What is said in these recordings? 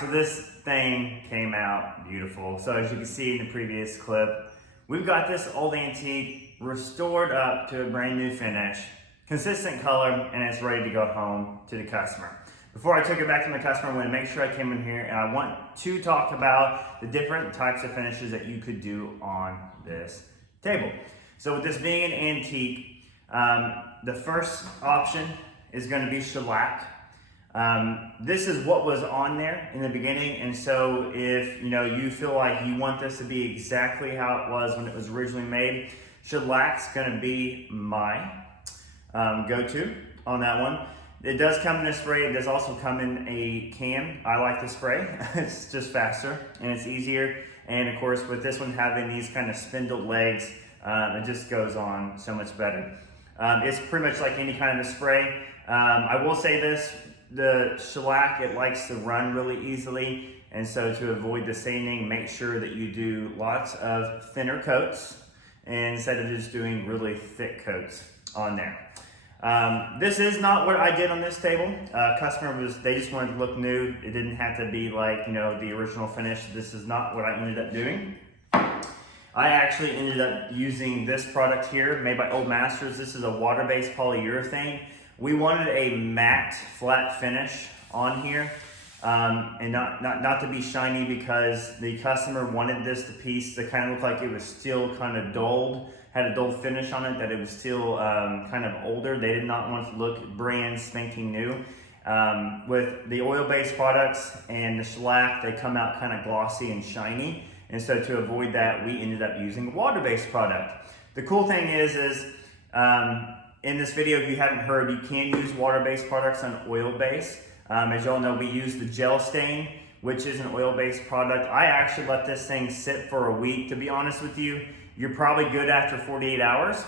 so this thing came out beautiful. So as you can see in the previous clip, we've got this old antique restored up to a brand new finish, consistent color, and it's ready to go home to the customer. Before I took it back to my customer, I want to make sure I came in here and I want to talk about the different types of finishes that you could do on this table. So with this being an antique, the first option is going to be shellac. This is what was on there in the beginning, and so if you feel like you want this to be exactly how it was when it was originally made, shellac's going to be my go-to on that one. It does come in a spray. It does also come in a can. I like the spray. It's just faster and it's easier, and of course with this one having these kind of spindle legs, it just goes on so much better. It's pretty much like any kind of spray. I will say this, the shellac, it likes to run really easily, and so to avoid the sanding, make sure that you do lots of thinner coats instead of just doing really thick coats on there. This is not what I did on this table. Customer they just wanted to look new. It didn't have to be like, the original finish. This is not what I ended up doing. I actually ended up using this product here, made by Old Masters. This is a water-based polyurethane. We wanted a matte, flat finish on here, and not to be shiny, because the customer wanted this piece to kind of look like it was still kind of dulled, had a dull finish on it, that it was still kind of older. They did not want it to look brand spanking new. With the oil-based products and the shellac, they come out kind of glossy and shiny. And so to avoid that, we ended up using a water-based product. The cool thing is in this video, if you haven't heard, you can use water-based products on oil-based. As you all know, we use the gel stain, which is an oil-based product. I actually let this thing sit for a week. To be honest with you, you're probably good after 48 hours.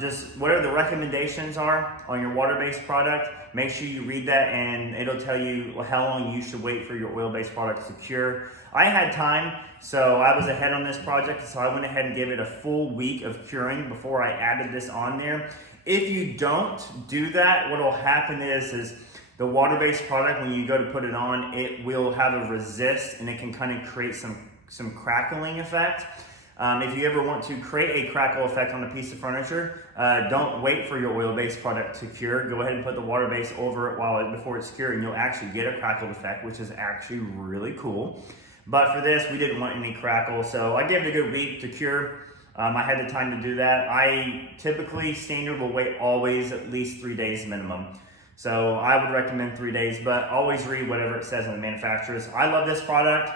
Just whatever the recommendations are on your water-based product, make sure you read that, and it'll tell you how long you should wait for your oil-based product to cure. I had time, so I was ahead on this project, so I went ahead and gave it a full week of curing before I added this on there. If you don't do that, what will happen is the water-based product, when you go to put it on, it will have a resist, and it can kind of create some crackling effect. If you ever want to create a crackle effect on a piece of furniture, don't wait for your oil-based product to cure. Go ahead and put the water base over it before it's cured, and you'll actually get a crackle effect, which is actually really cool. But for this, we didn't want any crackle, so I gave it a good week to cure. I had the time to do that. I typically, standard, will wait always at least 3 days minimum. So I would recommend 3 days, but always read whatever it says on the manufacturers. I love this product.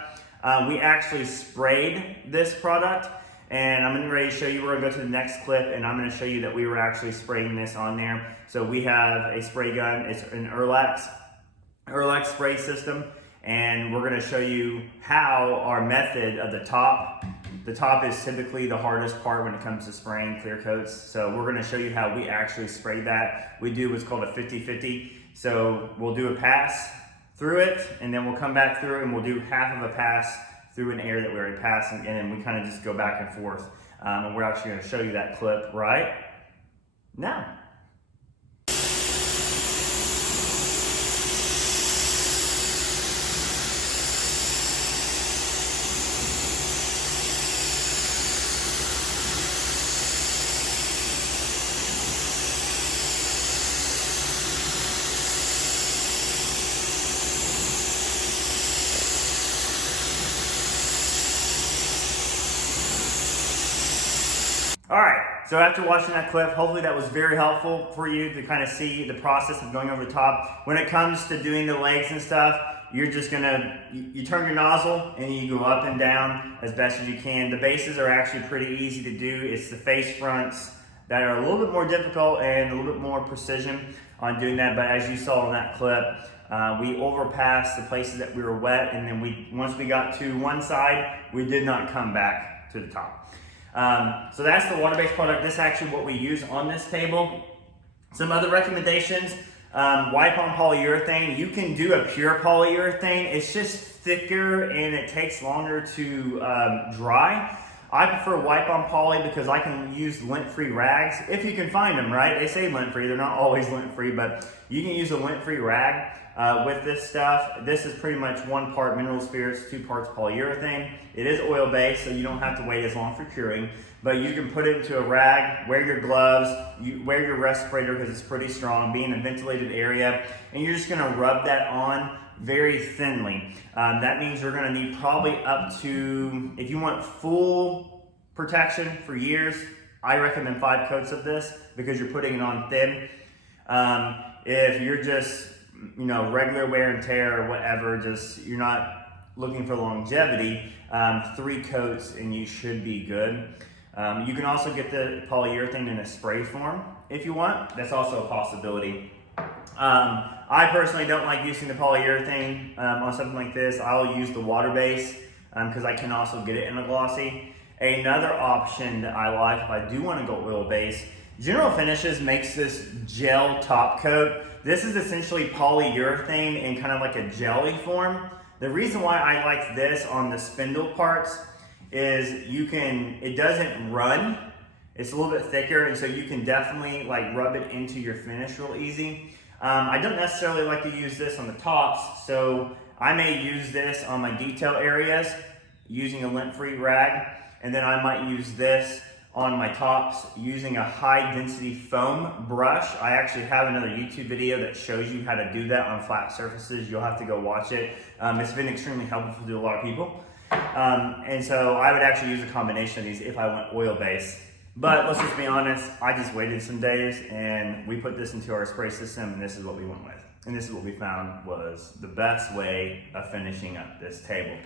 We actually sprayed this product, and I'm ready to show you. We're gonna go to the next clip, and I'm gonna show you that we were actually spraying this on there. So we have a spray gun. It's an Heirloom spray system, and we're gonna show you how our method of the top is typically the hardest part when it comes to spraying clear coats. So we're gonna show you how we actually spray that. We do what's called a 50-50. So we'll do a pass through it, and then we'll come back through and we'll do half of a pass through an area that we already passed, and then we kind of just go back and forth. And we're actually gonna show you that clip right now. All right, so after watching that clip, hopefully that was very helpful for you to kind of see the process of going over the top. When it comes to doing the legs and stuff, you're just gonna, you turn your nozzle and you go up and down as best as you can. The bases are actually pretty easy to do. It's the face fronts that are a little bit more difficult and a little bit more precision on doing that. But as you saw in that clip, we overpassed the places that we were wet, and then once we got to one side, we did not come back to the top. So that's the water-based product. This is actually what we use on this table. Some other recommendations, wipe on polyurethane. You can do a pure polyurethane. It's just thicker and it takes longer to dry. I prefer wipe-on poly because I can use lint-free rags, if you can find them, right? They say lint-free, they're not always lint-free, but you can use a lint-free rag with this stuff. This is pretty much 1 part mineral spirits, 2 parts polyurethane. It is oil-based, so you don't have to wait as long for curing, but you can put it into a rag, wear your gloves, you wear your respirator because it's pretty strong, be in a ventilated area, and you're just gonna rub that on very thinly. That means you're gonna need probably up to, if you want full protection for years, I recommend 5 coats of this because you're putting it on thin. If you're just, regular wear and tear or whatever, you're not looking for longevity, 3 coats and you should be good. You can also get the polyurethane in a spray form if you want. That's also a possibility. I personally don't like using the polyurethane on something like this. I'll use the water base because I can also get it in a glossy. Another option that I like if I do want to go oil base, General Finishes makes this gel top coat. This is essentially polyurethane in kind of like a jelly form. The reason why I like this on the spindle parts is it doesn't run. It's a little bit thicker, and so you can definitely like rub it into your finish real easy. I don't necessarily like to use this on the tops, so I may use this on my detail areas using a lint-free rag, and then I might use this on my tops using a high density foam brush. I actually have another YouTube video that shows you how to do that on flat surfaces. You'll have to go watch it. It's been extremely helpful to a lot of people. And so I would actually use a combination of these if I went oil-based. But let's just be honest, I just waited some days and we put this into our spray system and this is what we went with. And this is what we found was the best way of finishing up this table.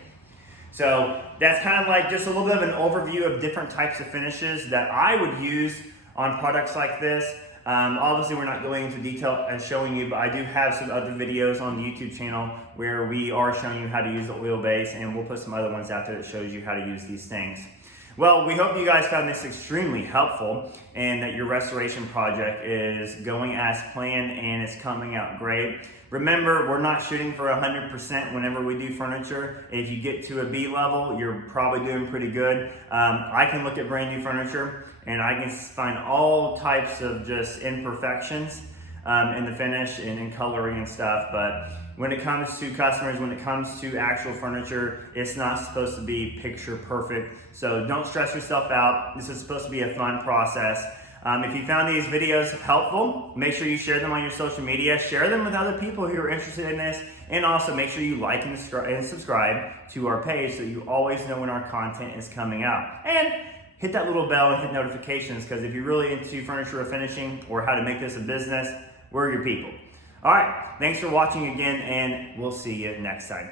So that's kind of like just a little bit of an overview of different types of finishes that I would use on products like this. Obviously we're not going into detail and showing you, but I do have some other videos on the YouTube channel where we are showing you how to use the oil base, and we'll put some other ones out there that shows you how to use these things. Well, we hope you guys found this extremely helpful and that your restoration project is going as planned and it's coming out great. Remember, we're not shooting for 100% whenever we do furniture. If you get to a B level, you're probably doing pretty good. I can look at brand new furniture and I can find all types of just imperfections in the finish and in coloring and stuff, but when it comes to customers, when it comes to actual furniture, it's not supposed to be picture perfect. So don't stress yourself out. This is supposed to be a fun process. If you found these videos helpful, make sure you share them on your social media. Share them with other people who are interested in this. And also make sure you like and subscribe to our page so you always know when our content is coming out. And hit that little bell and hit notifications, because if you're really into furniture refinishing or how to make this a business, we're your people. All right, thanks for watching again, and we'll see you next time.